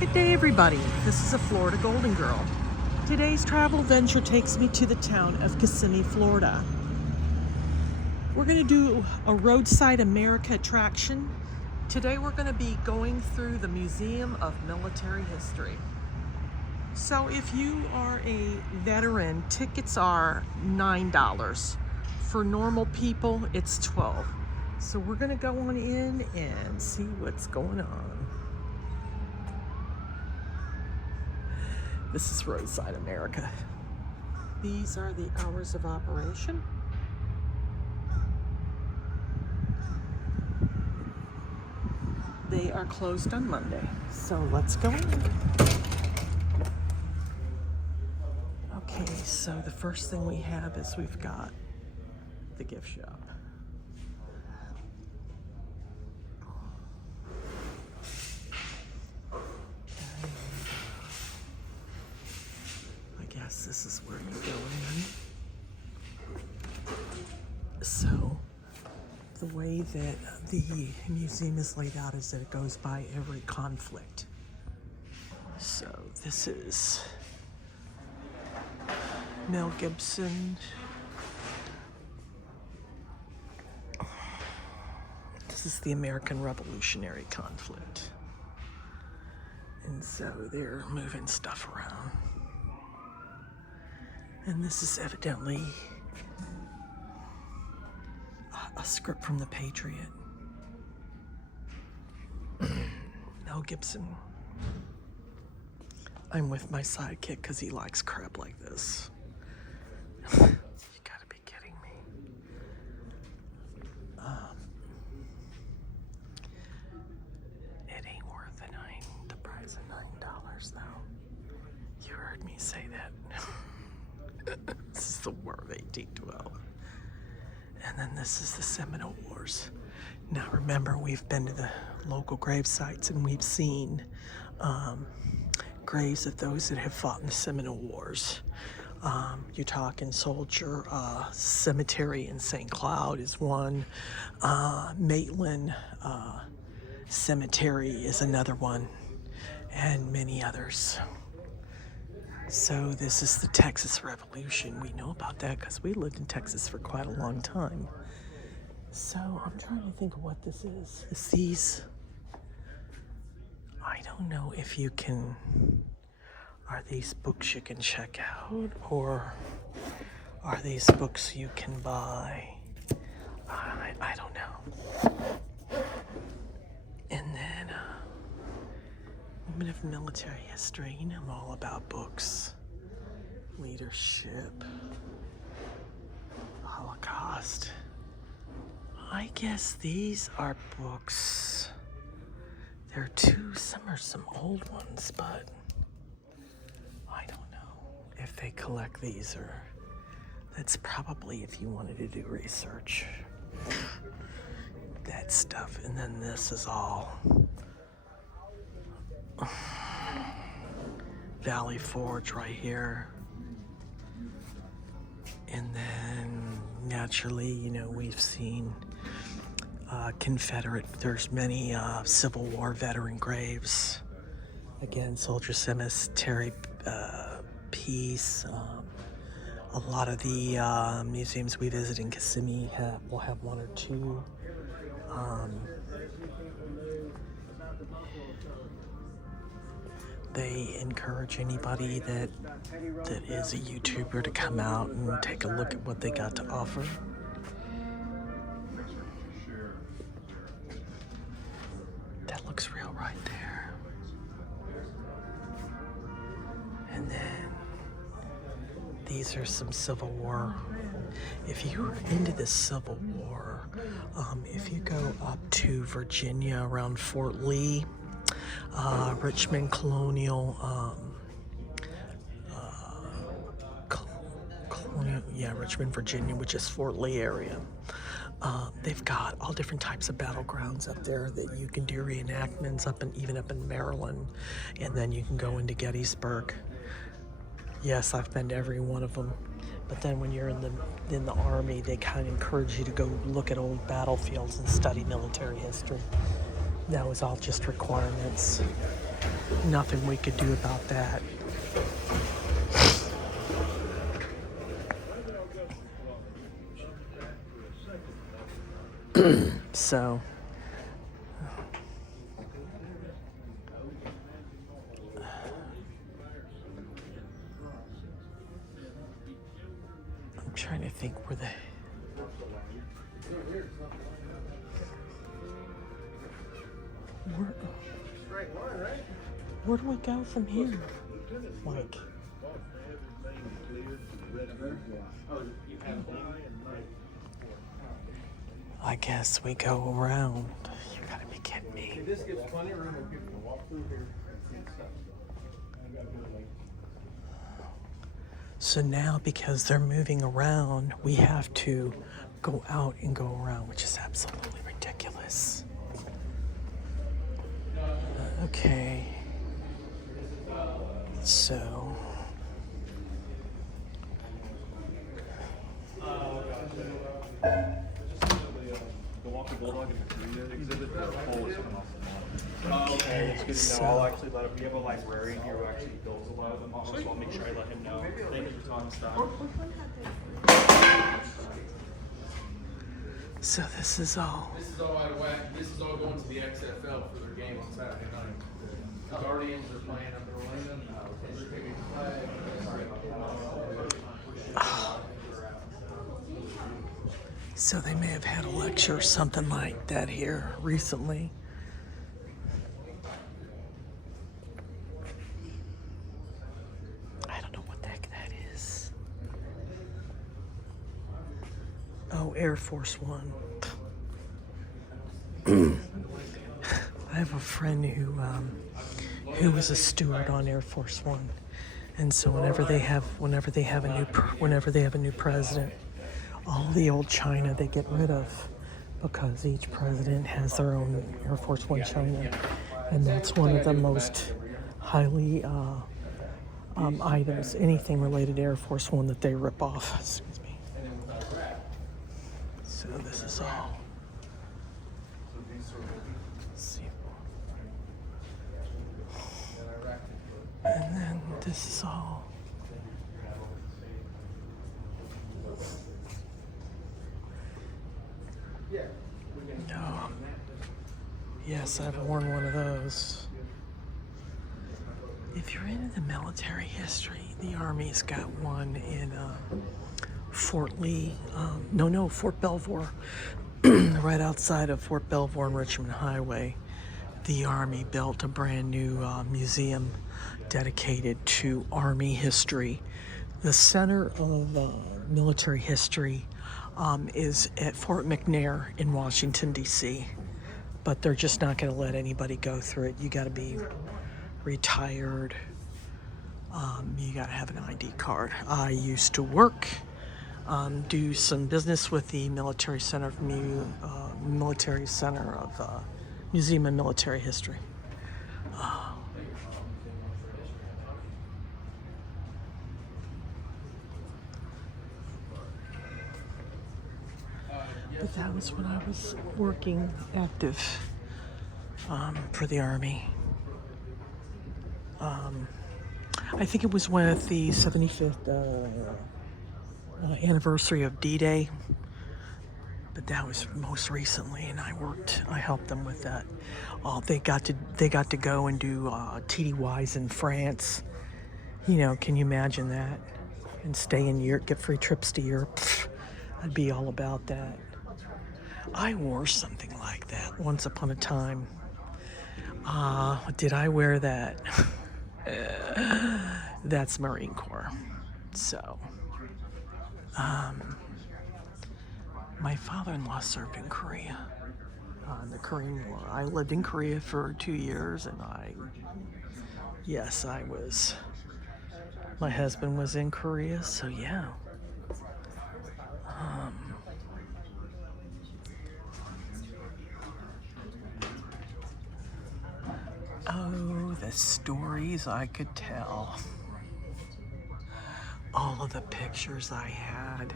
Good day, everybody. This is a Florida Golden Girl. Today's travel adventure takes me to the town of Kissimmee, Florida. We're going to do a roadside America attraction. Today we're going to be going through the Museum of Military History. So if you are a veteran, tickets are $9. For normal people, it's $12. So we're going to go on in and see what's going on. This is Roadside America. These are the hours of operation. They are closed on Monday. So let's go in. Okay, so the first thing we have is we've got the gift shop. This is where you go in. So the way that the museum is laid out is that it goes by every conflict. So this is Mel Gibson. This is the American Revolutionary conflict. And so they're moving stuff around. And this is evidently a script from The Patriot. Mel Gibson. I'm with my sidekick because he likes crap like this. You gotta be kidding me. It ain't worth the price of $9 though. You heard me say that. This is the War of 1812. And then this is the Seminole Wars. Now remember, we've been to the local grave sites and we've seen graves of those that have fought in the Seminole Wars. You're talking Soldier Cemetery in St. Cloud is one. Maitland Cemetery is another one, and many others. So this is the Texas Revolution. We know about that because we lived in Texas for quite a long time. So I'm trying to think of what this is. It's these, I don't know if you can, are these books you can check out or are these books you can buy? I don't know. And then Women of Military History, you know, I'm all about books, leadership, Holocaust. I guess these are books. There are some are some old ones, but I don't know if they collect these or that's probably if you wanted to do research. That stuff, and then this is all Valley Forge right here. And then naturally, you know, we've seen Confederate, there's many Civil War veteran graves. Again, Soldier Cemetery, Peace. A lot of the museums we visit in Kissimmee will have one or two. They encourage anybody that is a YouTuber to come out and take a look at what they got to offer. That looks real right there. And then these are some Civil War. If you're into the Civil War, if you go up to Virginia around Fort Lee, Richmond Colonial, Richmond, Virginia, which is Fort Lee area. They've got all different types of battlegrounds up there that you can do reenactments even up in Maryland, and then you can go into Gettysburg. Yes, I've been to every one of them. But then when you're in the Army, they kind of encourage you to go look at old battlefields and study military history. That was all just requirements. Nothing we could do about that. So, I'm trying to think where where do we go from here, Mike? I guess we go around. You gotta be kidding me. This gives plenty of room for people to walk through here and see stuff. So now, because they're moving around, we have to go out and go around, which is absolutely ridiculous. Okay. So. Okay, it's good to know. I'll actually let him. We have a librarian here who actually builds a lot of them also, so I'll make sure I let him know. Thank you for telling us that. So this is all. This is all out of whack. This is all going to the XFL for their game on Saturday night. The Guardians are playing up in Orlando. They're taking the flag. Sorry about that. So they may have had a lecture or something like that here recently. I don't know what the heck that is. Oh, Air Force One. I have a friend who was a steward on Air Force One, and so whenever they have a new president, all the old China they get rid of, because each president has their own Air Force One China, and that's one of the most highly items, anything related to Air Force One that they rip off. Excuse me. So this is all. Let's see. And then this is all. No. Yes, I've worn one of those. If you're into the military history, the Army's got one in Fort Belvoir, right outside of Fort Belvoir and Richmond Highway. The Army built a brand new museum dedicated to Army history. The center of military history is at Fort McNair in Washington, D.C., but they're just not going to let anybody go through it. You got to be retired. You got to have an ID card. I used to work, do some business with the Military Center of Museum of Military History. But that was when I was working active for the Army. I think it was with the 75th anniversary of D-Day, but that was most recently, and I helped them with that. They got to go and do TDYs in France. You know, can you imagine that? And stay in Europe, get free trips to Europe. Pfft, I'd be all about that. I wore something like that once upon a time. Did I wear that? That's Marine Corps. So, my father-in-law served in Korea, in the Korean War. I lived in Korea for 2 years, and my husband was in Korea, so yeah. Oh, the stories I could tell. All of the pictures I had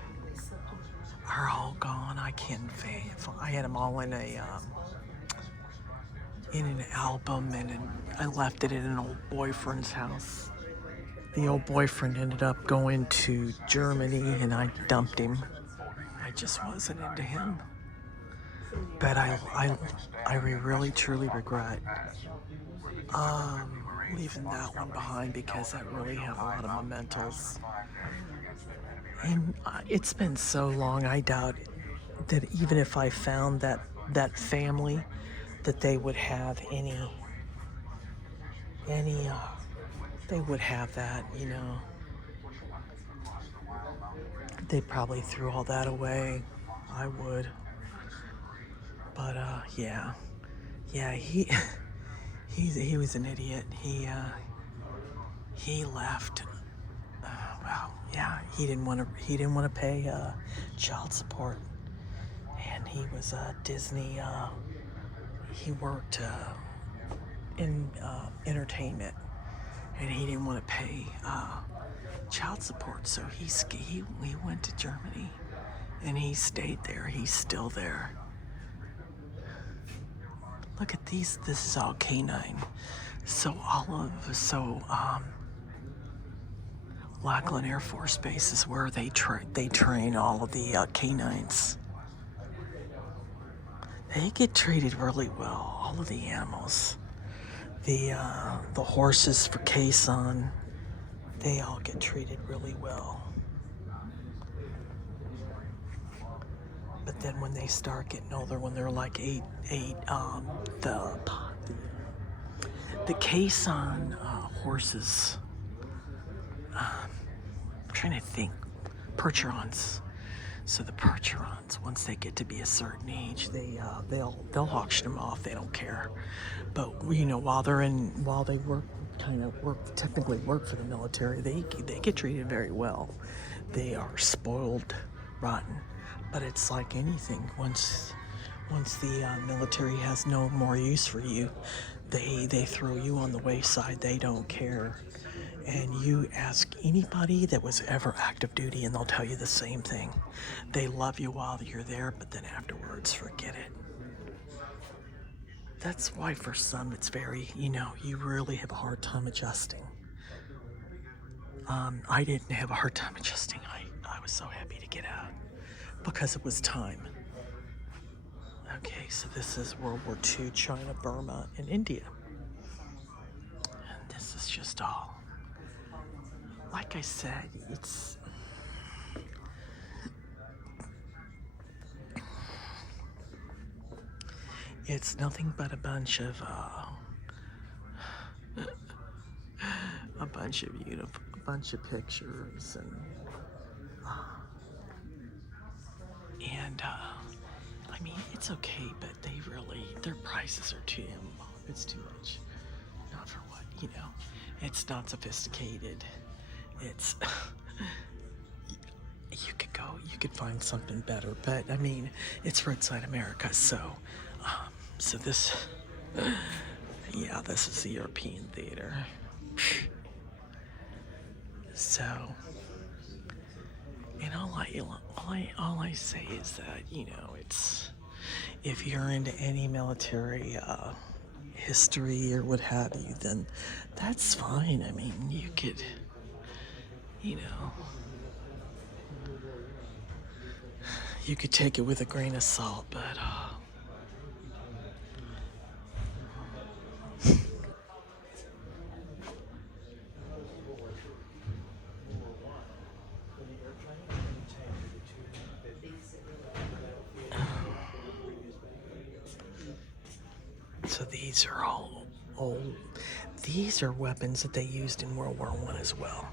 are all gone. I can't find. I had them all in a in an album, and I left it in an old boyfriend's house. The old boyfriend ended up going to Germany, and I dumped him. I just wasn't into him. But I really truly regret leaving that one behind, because I really have a lot of mementos. And it's been so long, I doubt that even if I found that family, that they would have any they would have that, you know. They probably threw all that away. I would. But yeah, he he was an idiot. He left. Well, yeah, he didn't want to pay child support, and he was Disney. He worked in entertainment, and he didn't want to pay child support, so he went to Germany, and he stayed there. He's still there. Look at these. This is all canine. So Lackland Air Force Base is where they train all of the canines. They get treated really well. All of the animals, the horses for Quezon, they all get treated really well. But then when they start getting older, when they're like eight, the Quezon horses, I'm trying to think, Percherons. So the Percherons, once they get to be a certain age, they'll auction them off. They don't care. But you know, while they technically work for the military, they get treated very well. They are spoiled rotten. But it's like anything. Once the military has no more use for you, they throw you on the wayside. They don't care. And you ask anybody that was ever active duty, and they'll tell you the same thing. They love you while you're there, but then afterwards, forget it. That's why for some it's very, you really have a hard time adjusting. I didn't have a hard time adjusting. I was so happy to get out, because it was time. Okay, so this is World War II, China, Burma, and India. And this is just all, like I said, it's nothing but a bunch of pictures, and I mean, it's okay, but their prices are it's too much. Not for what, it's not sophisticated. It's, you could find something better, but I mean, it's Roadside America, so this, yeah, this is the European theater. So, and all I say is that, it's, if you're into any military history or what have you, then that's fine. I mean, you could, you could take it with a grain of salt, but so these are all old. These are weapons that they used in World War I as well.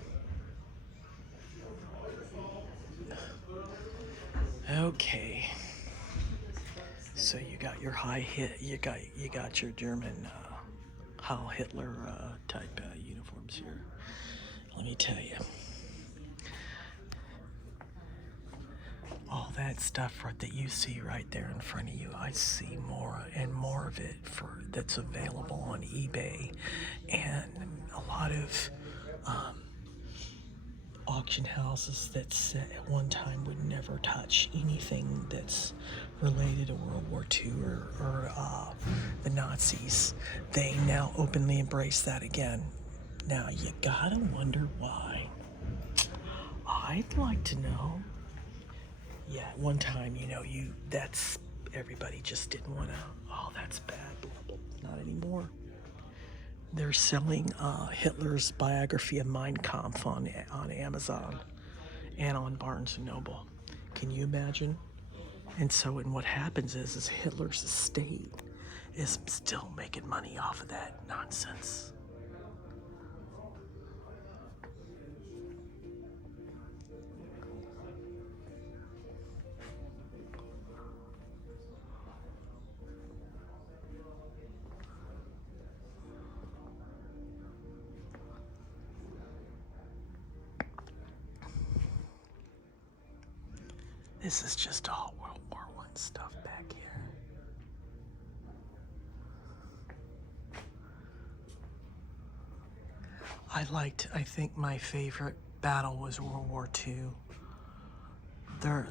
Okay. So you got your you got your German Heil Hitler type uniforms here. Let me tell you. All that stuff that you see right there in front of you, I see more and more of it that's available on eBay, and a lot of auction houses that at one time would never touch anything that's related to World War II or the Nazi Nazis. They now openly embrace that again. Now, you gotta wonder why. I'd like to know. Yeah, at one time, that's everybody just didn't want to. Oh, that's bad. Blah, blah. Not anymore. They're selling Hitler's biography of Mein Kampf on Amazon and on Barnes and Noble. Can you imagine? And what happens is Hitler's estate is still making money off of that nonsense. This is just all World War I stuff back here. I think my favorite battle was World War II. There,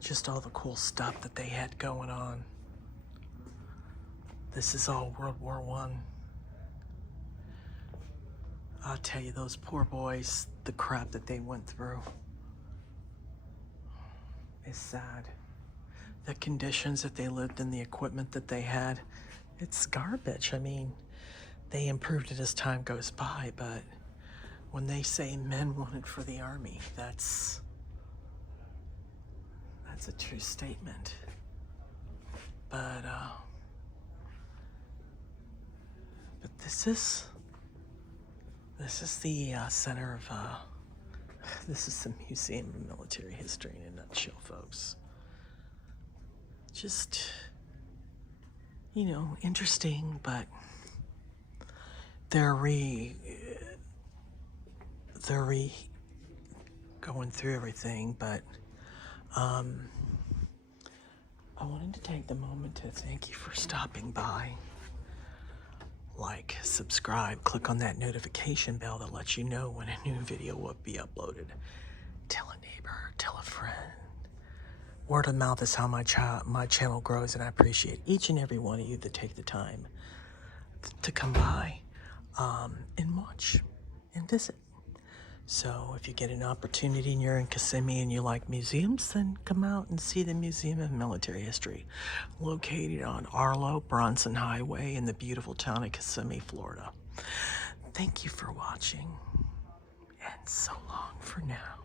just all the cool stuff that they had going on. This is all World War I. I'll tell you, those poor boys, the crap that they went through is sad. The conditions that they lived in, the equipment that they had, it's garbage. I mean, they improved it as time goes by, but when they say men wanted for the army, that's a true statement. But this is the center of this is the Museum of Military History in a nutshell, folks. Just, interesting, but they're going through everything, but I wanted to take the moment to thank you for stopping by. Like, subscribe, click on that notification bell that lets you know when a new video will be uploaded. Tell a neighbor, tell a friend. Word of mouth is how my channel grows, and I appreciate each and every one of you that take the time to come by and watch and visit. So if you get an opportunity and you're in Kissimmee and you like museums, then come out and see the Museum of Military History, located on Arlo-Bronson Highway in the beautiful town of Kissimmee, Florida. Thank you for watching, and so long for now.